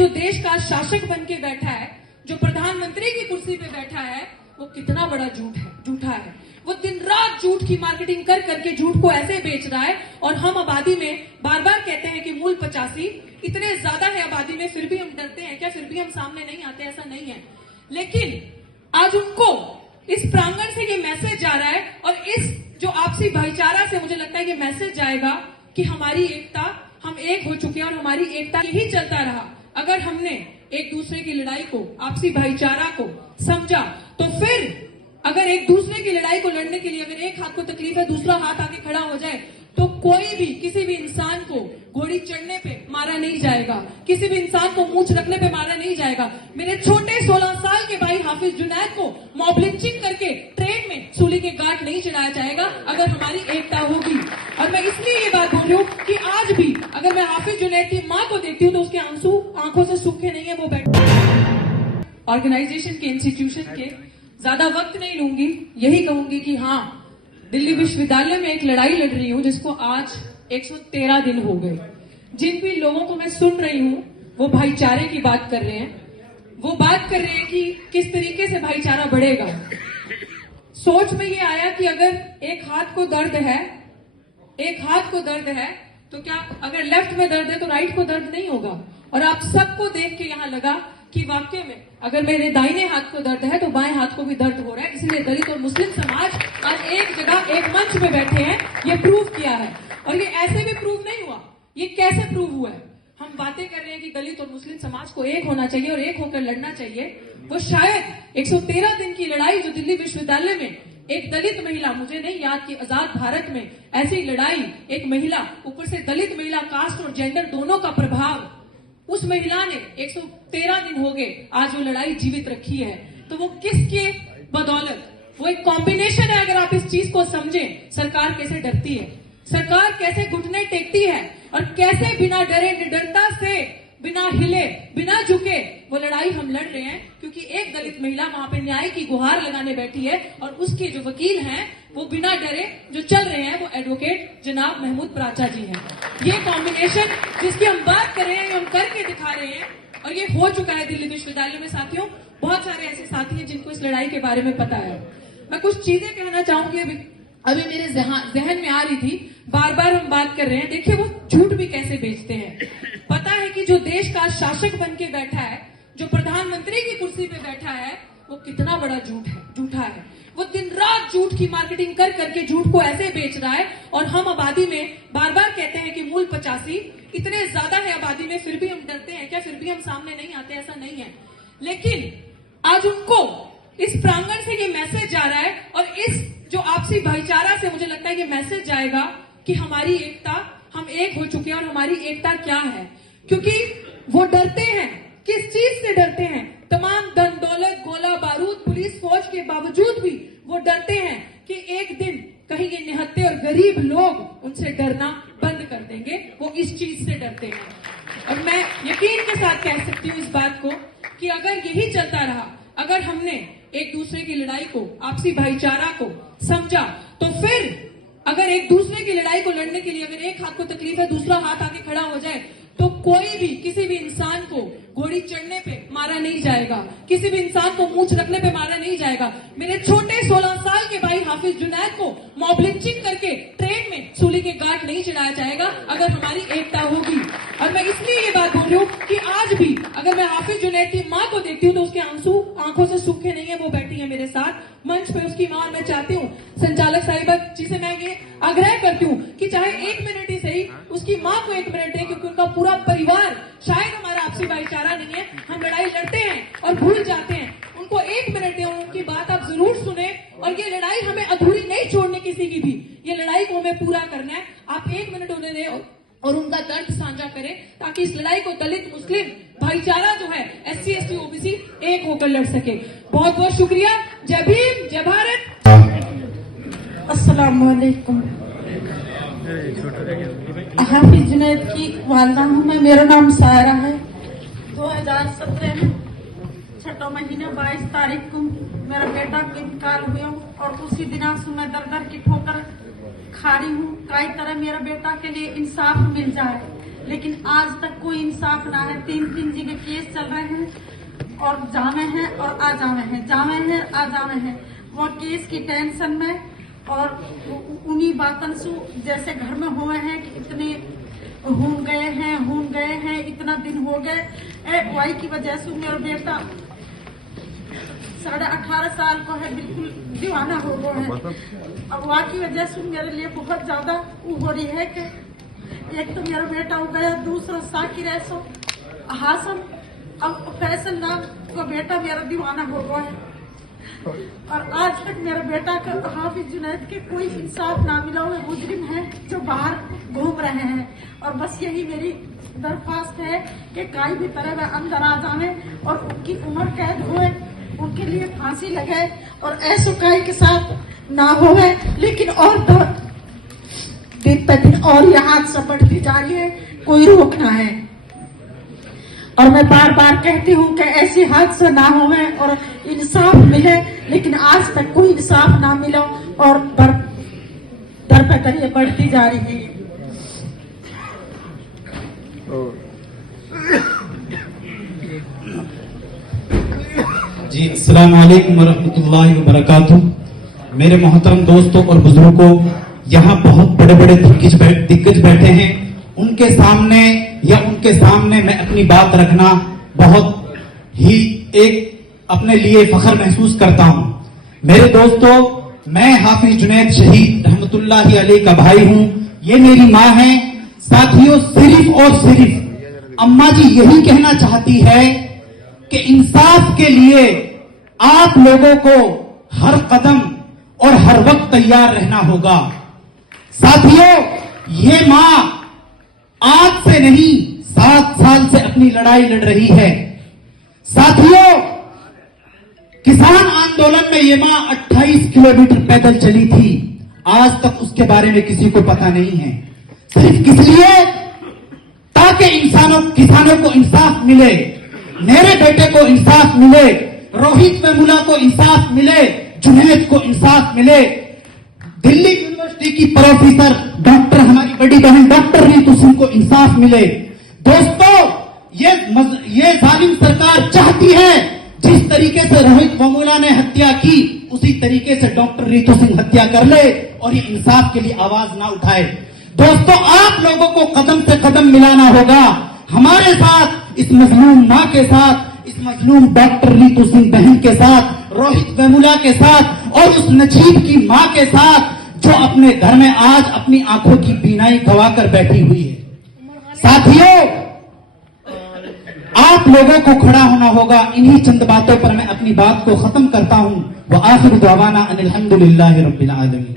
जो देश का शासक बन के बैठा है, जो प्रधानमंत्री की कुर्सी पे बैठा है, वो कितना बड़ा झूठा है। वो दिन रात झूठ की मार्केटिंग कर करके झूठ को ऐसे बेच रहा है। और हम आबादी में बार बार कहते हैं कि मूल 85 इतने ज्यादा है आबादी में, फिर भी हम डरते हैं क्या, फिर भी हम सामने नहीं आते, ऐसा नहीं है। लेकिन आज उनको इस प्रांगण से ये मैसेज जा रहा है और इस जो आपसी भाईचारा से मुझे लगता है ये मैसेज जाएगा कि हमारी एकता, हम एक हो चुके हैं और हमारी एकता यही चलता रहा। अगर हमने एक दूसरे की लड़ाई को, आपसी भाईचारा को समझा, तो फिर अगर एक दूसरे की लड़ाई को लड़ने के लिए अगर एक हाथ को तकलीफ है, दूसरा हाथ आके खड़ा हो जाए, तो कोई भी किसी भी इंसान को घोड़ी चढ़ने पे मारा नहीं जाएगा, किसी भी इंसान को मूंछ रखने पे मारा नहीं जाएगा। मेरे छोटे 16 साल के भाई हाफिज जुनैद को मॉब लिंचिंग करके ट्रेन में सूली के गांठ नहीं चढ़ाया जाएगा अगर हमारी एकता होगी। और मैं इसलिए ये बात बोल रही हूँ कि आज भी अगर मैं हाफिज जुनैद की माँ को देखती हूँ तो उसके आंसू आंखों से सूखे नहीं है। वो बैठे ऑर्गेनाइजेशन के, इंस्टीट्यूशन के, ज्यादा वक्त नहीं लूंगी, यही कहूंगी कि हाँ, दिल्ली विश्वविद्यालय में एक लड़ाई लड़ रही हूँ जिसको आज 113 दिन हो गए। जिन भी लोगों को मैं सुन रही हूँ वो भाईचारे की बात कर रहे हैं, वो बात कर रहे हैं कि किस तरीके से भाईचारा बढ़ेगा। सोच में ये आया कि अगर एक हाथ को दर्द है तो क्या अगर लेफ्ट में दर्द है तो राइट को दर्द नहीं होगा। और आप सबको देख के यहाँ लगा कि वाकई में अगर मेरे दाहिने हाथ को दर्द है तो बाएं हाथ को भी दर्द हो रहा है। इसलिए दलित और मुस्लिम समाज आज एक जगह एक मंच पे बैठे हैं, ये प्रूव किया है। और ये ऐसे भी प्रूव नहीं हुआ, ये कैसे प्रूव हुआ है। हम बातें कर रहे हैं कि दलित और मुस्लिम समाज को एक होना चाहिए और एक होकर लड़ना चाहिए। वो शायद 113 दिन की लड़ाई जो दिल्ली विश्वविद्यालय में एक दलित महिला, मुझे नहीं याद कि आजाद भारत में ऐसी लड़ाई, एक महिला, ऊपर से दलित महिला, कास्ट और जेंडर दोनों का प्रभाव, उस महिला ने 113 दिन हो गए आज वो लड़ाई जीवित रखी है। तो वो किसके बदौलत, वो एक कॉम्बिनेशन है। अगर आप इस चीज को समझें, सरकार कैसे डरती है, सरकार कैसे घुटने टेकती है और कैसे बिना डरे, निडरता से, बिना हिले, बिना झुके वो लड़ाई हम लड़ रहे हैं। क्योंकि एक दलित महिला वहां पे न्याय की गुहार लगाने बैठी है और उसके जो वकील हैं वो बिना डरे जो चल रहे हैं वो एडवोकेट जनाब महमूद प्राचा जी हैं। ये कॉम्बिनेशन जिसकी हम बात कर रहे हैं, हम करके दिखा रहे हैं और ये हो चुका है दिल्ली विश्वविद्यालय में। साथियों, बहुत सारे ऐसे साथी हैं जिनको इस लड़ाई के बारे में पता है। मैं कुछ चीजें कहना चाहूंगी, अभी मेरे जहन में आ रही थी। बार बार हम बात कर रहे हैं, देखिए वो झूठ भी कैसे बेचते हैं। पता है कि जो देश का शासक बन के बैठा है, जो प्रधानमंत्री की कुर्सी पे बैठा है, वो कितना बड़ा झूठा है। वो दिन रात झूठ की मार्केटिंग कर करके झूठ को ऐसे बेच रहा है। और हम आबादी में बार बार कहते हैं कि मूल 85 इतने ज्यादा है आबादी में, फिर भी हम डरते हैं क्या, फिर भी हम सामने नहीं आते, ऐसा नहीं है। लेकिन आज उनको इस प्रांगण से ये मैसेज जा रहा है और इस जो आपसी भाईचारा से मुझे लगता है ये मैसेज जाएगा कि हमारी एकता, हम एक हो चुके हैं और हमारी एकता क्या है। क्योंकि वो डरते हैं, किस चीज से डरते हैं, तमाम धन दौलत, गोला बारूद, पुलिस फौज के बावजूद भी वो डरते हैं कि एक दिन कहीं ये निहत्थे और गरीब लोग उनसे डरना बंद कर देंगे। वो इस चीज से डरते हैं। और मैं यकीन के साथ कह सकती हूँ इस बात को कि अगर यही चलता रहा, अगर हमने एक दूसरे की लड़ाई को, आपसी भाईचारा को समझा, तो फिर अगर एक दूसरे की लड़ाई को लड़ने के लिए अगर एक हाथ को तकलीफ है, दूसरा हाथ आके खड़ा हो जाए, तो कोई भी किसी भी इंसान को घोड़ी चढ़ने पे मारा नहीं जाएगा, किसी भी इंसान को मूंछ रखने पे मारा नहीं जाएगा। मेरे छोटे 16 साल के भाई हाफिज जुनैद को मॉब लिंचिंग करके ट्रेन में सूली के गांठ नहीं चढ़ाया जाएगा अगर हमारी एकता होगी। और मैं इसलिए ये बात बोल रही हूँ कि आज भी अगर मैं हाफिज जुनैद की माँ को देखती हूँ तो उसके आंसू आंखों से सूखे नहीं है। वो बैठी है मेरे साथ मंच पे, उसकी माँ। मैं चाहती हूँ संचालक साहिबा जी से मैं ये आग्रह करती हूँ कि चाहे 1 मिनट ही सही उसकी माँ को 1 मिनट दे, क्योंकि उनका पूरा परिवार, शायद हमारा आपसी भाईचारा नहीं है, हम लड़ाई लड़ते हैं और भूल जाते हैं। उनको 1 मिनट दें, उनकी बात आप जरूर सुने। और ये लड़ाई हमें अधूरी नहीं छोड़नी किसी की भी, ये लड़ाई को हमें पूरा करना है। आप 1 मिनट उन्हें दें और उनका दर्द साझा करें ताकि इस लड़ाई को दलित मुस्लिम भाईचारा जो है, SC ST OBC एक होकर लड़ सके। बहुत बहुत शुक्रिया। जय भीम, जय भारत। अस्सलाम वालेकुम। हाफिज जुनैद की वालदा हूँ मैं, मेरा नाम सायरा है। 2017 में 6 महीने 22 तारीख को मेरा बेटा का इंतकाल हुआ और उसी दिना से मैं दर दर की ठोकर खा रही हूँ। कई तरह मेरा बेटा के लिए इंसाफ मिल जाए। लेकिन आज तक कोई इंसाफ ना है। 3 जगह केस चल रहे हैं और जामे हैं और आ जामे हैं, जामे हैं आ जामे हैं। वो केस की टेंशन में और उन्हीं बातन से जैसे घर में हुए हैं कि इतने हून गए हैं, इतना दिन हो गए। वाई की वजह से मेरा बेटा 18.5 साल को है, बिल्कुल दीवाना हो गया है। अब वहाँ की वजह से मेरे लिए बहुत ज्यादा हो रही है कि एक तो मेरा बेटा हो गया, दूसरा साकिर ऐसो हासम, अब फैसल नाम का बेटा मेरा दीवाना हो गया है। और आज तक मेरा बेटा का हाफिज जुनैद के कोई इंसाफ ना मिला हुआ मुजरिम है जो बाहर घूम रहे हैं। और बस यही मेरी दरख्वास्त है कि कहीं भी तरह वह अंदर आ जाए और उनकी उम्र कैद हुए, उनके लिए फांसी लगे और ऐसो कई के साथ ना होवे। लेकिन और दिन पे दिन और यह हादसा बढ़ती जा रही है, कोई रोकना है। और मैं बार बार कहती हूँ कि ऐसे हादसे ना होवे और इंसाफ मिले, लेकिन आज तक कोई इंसाफ ना मिला और दर पे दर ये बढ़ती जा रही है। जी, अस्सलाम वालेकुम वरहमतुल्लाहि वबरकातुहू। मेरे मोहतरम दोस्तों और बुजुर्गों, यहाँ बहुत बड़े बड़े दिग्गज बैठे हैं। उनके सामने मैं अपनी बात रखना बहुत ही एक अपने लिए फख्र महसूस करता हूँ। मेरे दोस्तों, मैं हाफिज जुनैद शहीद रहमतुल्लाहि अलैह का भाई हूँ। ये मेरी माँ है। साथियों, सिर्फ और सिर्फ अम्मा जी यही कहना चाहती है कि इंसाफ के लिए आप लोगों को हर कदम और हर वक्त तैयार रहना होगा। साथियों, ये मां आज से नहीं 7 साल से अपनी लड़ाई लड़ रही है। साथियों, किसान आंदोलन में ये मां 28 किलोमीटर पैदल चली थी। आज तक उसके बारे में किसी को पता नहीं है। सिर्फ किस लिए? ताकि किसानों को इंसाफ मिले, मेरे बेटे को इंसाफ मिले, रोहित वेमुला को इंसाफ मिले, जुनैद को इंसाफ मिले, दिल्ली यूनिवर्सिटी की प्रोफेसर डॉक्टर हमारी बड़ी बहन डॉक्टर रीतू सिंह को इंसाफ मिले। दोस्तों, ये जालिम सरकार चाहती है जिस तरीके से रोहित वेमुला ने हत्या की, उसी तरीके से डॉक्टर रीतू सिंह हत्या कर ले और ये इंसाफ के लिए आवाज ना उठाए। दोस्तों, आप लोगों को कदम से कदम मिलाना होगा हमारे साथ, इस मजलूम मां के साथ, इस मजलूम डॉक्टर रीतू सिंह बहन के साथ, रोहित वेमुला के साथ और उस नजीब की मां के साथ जो अपने घर में आज अपनी आंखों की बीनाई गंवाकर बैठी हुई है। साथियों, आप लोगों को खड़ा होना होगा। इन्हीं चंद बातों पर मैं अपनी बात को खत्म करता हूं। व आखिर दुआवाना अनिल हम्दुलिल्लाहि रब्बिल आलमीन।